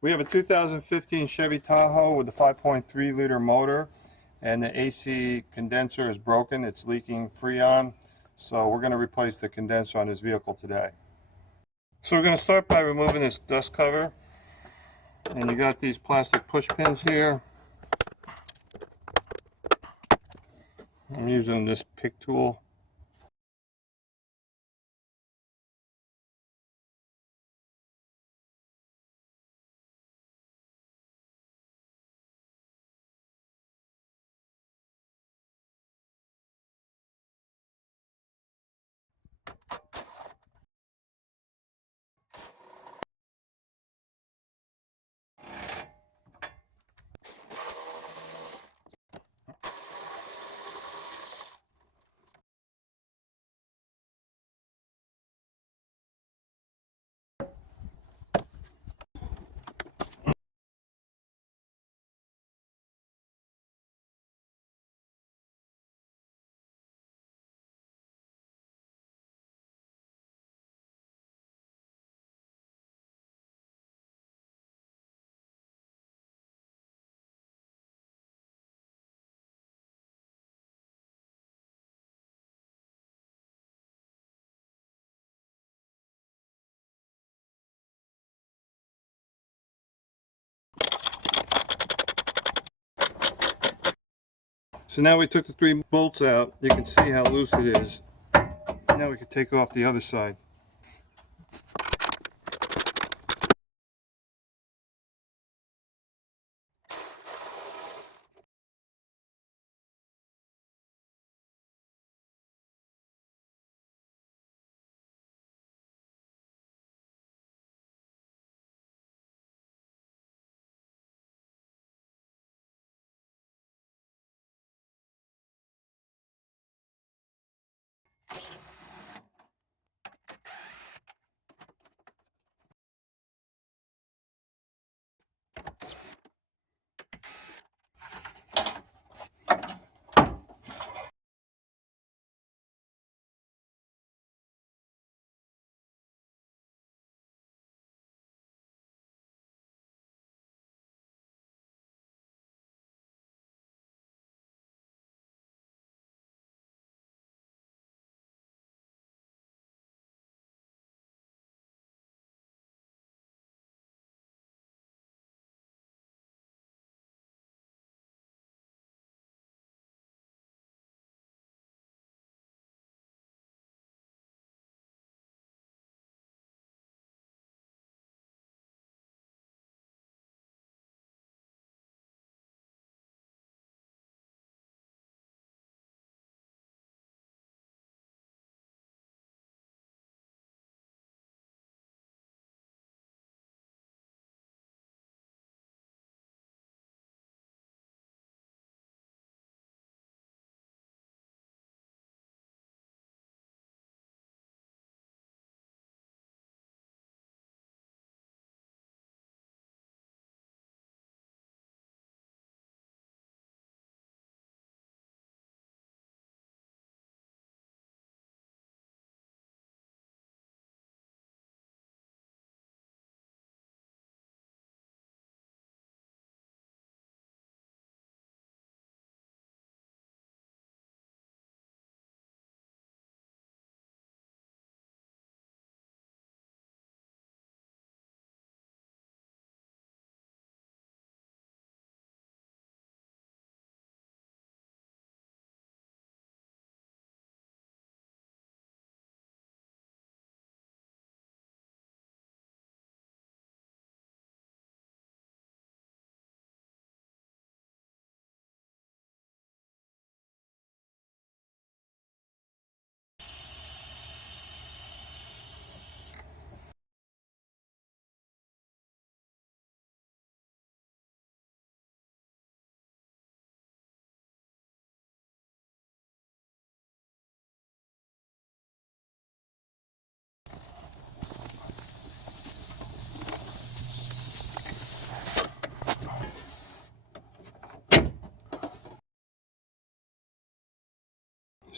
We have a 2015 Chevy Tahoe with a 5.3 liter motor, and the AC condenser is broken. It's leaking freon, so we're going to replace the condenser on this vehicle today. So we're going to start by removing this dust cover, and you got these plastic push pins here. I'm using this pick tool. So now we took the 3 bolts out. You can see how loose it is. Now we can take off the other side.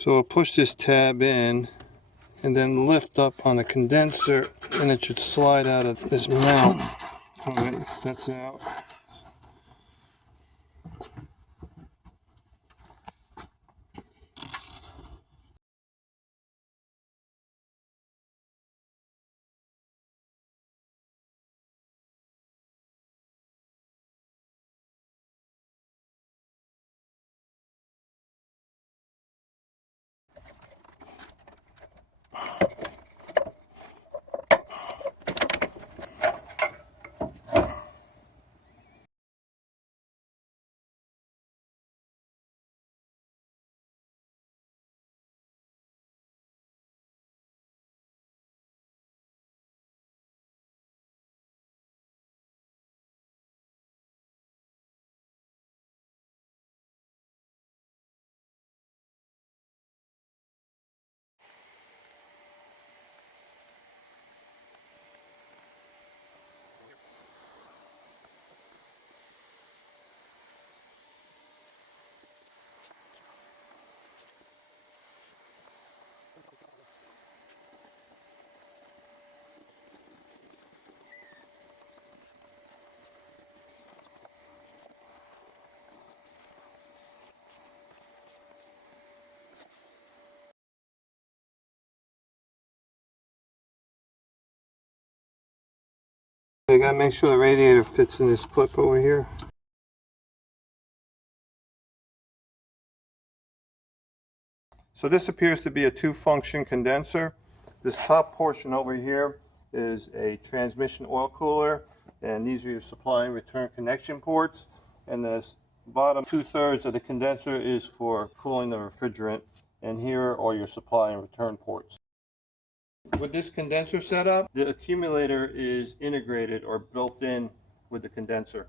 So we'll push this tab in and then lift up on the condenser, and it should slide out of this mount. All right. That's out. I gotta make sure the radiator fits in this clip over here. So this appears to be a two-function condenser. This top portion over here is a transmission oil cooler, and these are your supply and return connection ports. And the bottom 2/3 of the condenser is for cooling the refrigerant, and here are your supply and return ports. With this condenser setup, the accumulator is integrated or built in with the condenser.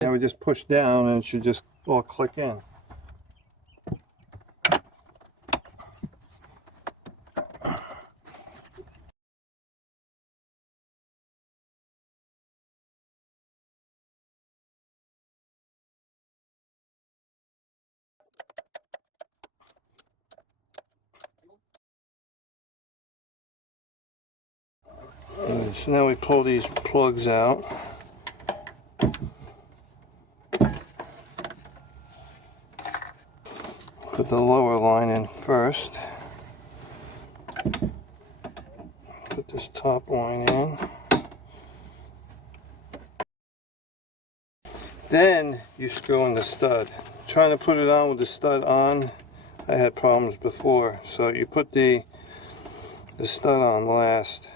And we just push down and it should just all click in. And so now we pull these plugs out. Put the lower line in first. Put this top line in. Then you screw in the stud. Trying to put it on with the stud on, I had problems before. So you put the stud on last.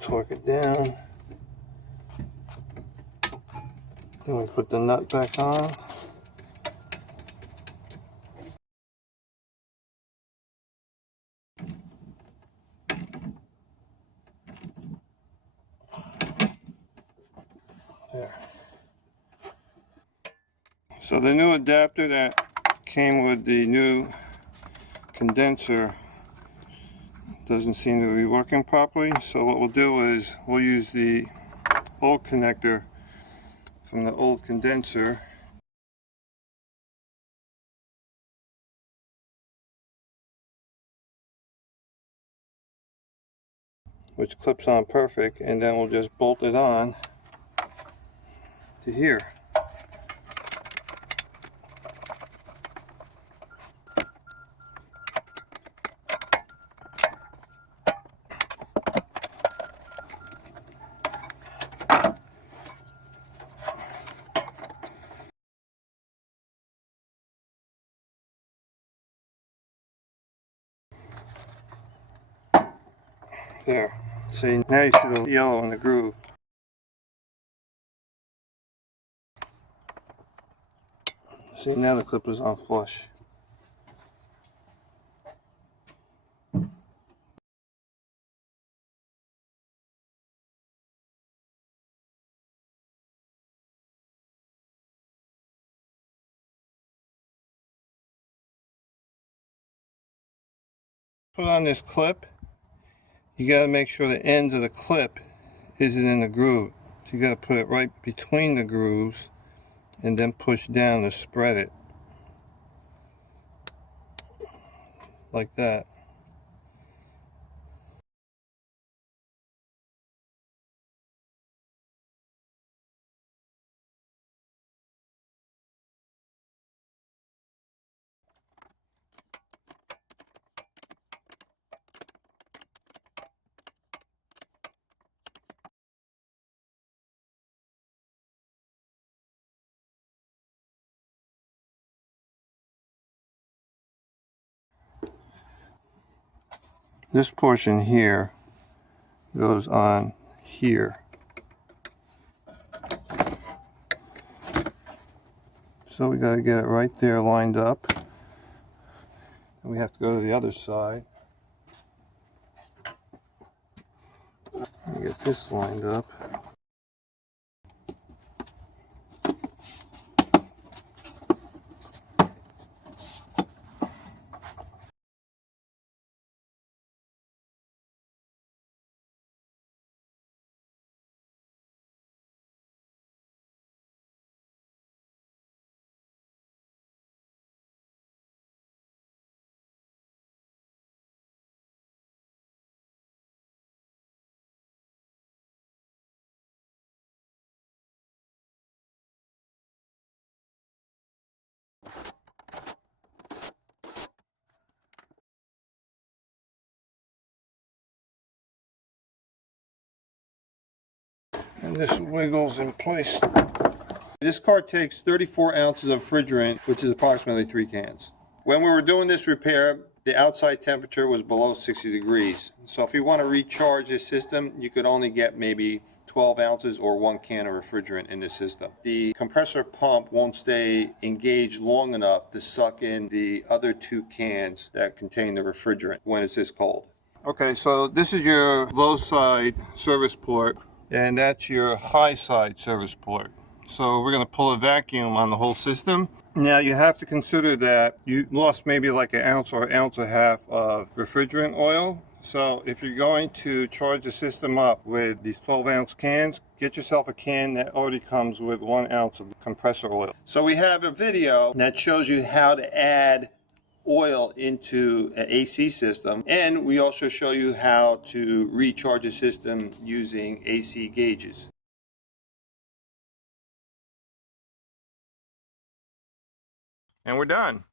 Torque it down. Then we put the nut back on. There. So the new adapter that came with the new condenser doesn't seem to be working properly. So what we'll do is we'll use the old connector from the old condenser. Which clips on perfect, and then we'll just bolt it on to here. There. See, now you see the yellow in the groove. See, now the clip is on flush. Put on this clip. You got to make sure the ends of the clip isn't in the groove. So you got to put it right between the grooves and then push down to spread it. Like that. This portion here goes on here. So we got to get it right there lined up. And we have to go to the other side. Get this lined up. And this wiggles in place. This car takes 34 ounces of refrigerant, which is approximately 3 cans. When we were doing this repair, the outside temperature was below 60 degrees. So if you want to recharge this system, you could only get maybe 12 ounces or 1 can of refrigerant in the system. The compressor pump won't stay engaged long enough to suck in the other 2 cans that contain the refrigerant when it's this cold. Okay, so this is your low side service port, and that's your high side service port. So we're going to pull a vacuum on the whole system. Now you have to consider that you lost maybe like an ounce or an ounce and a half of refrigerant oil. So if you're going to charge the system up with these 12-ounce cans, get yourself a can that already comes with 1 ounce of compressor oil. So we have a video that shows you how to add oil into an AC system, and we also show you how to recharge a system using AC gauges. And we're done.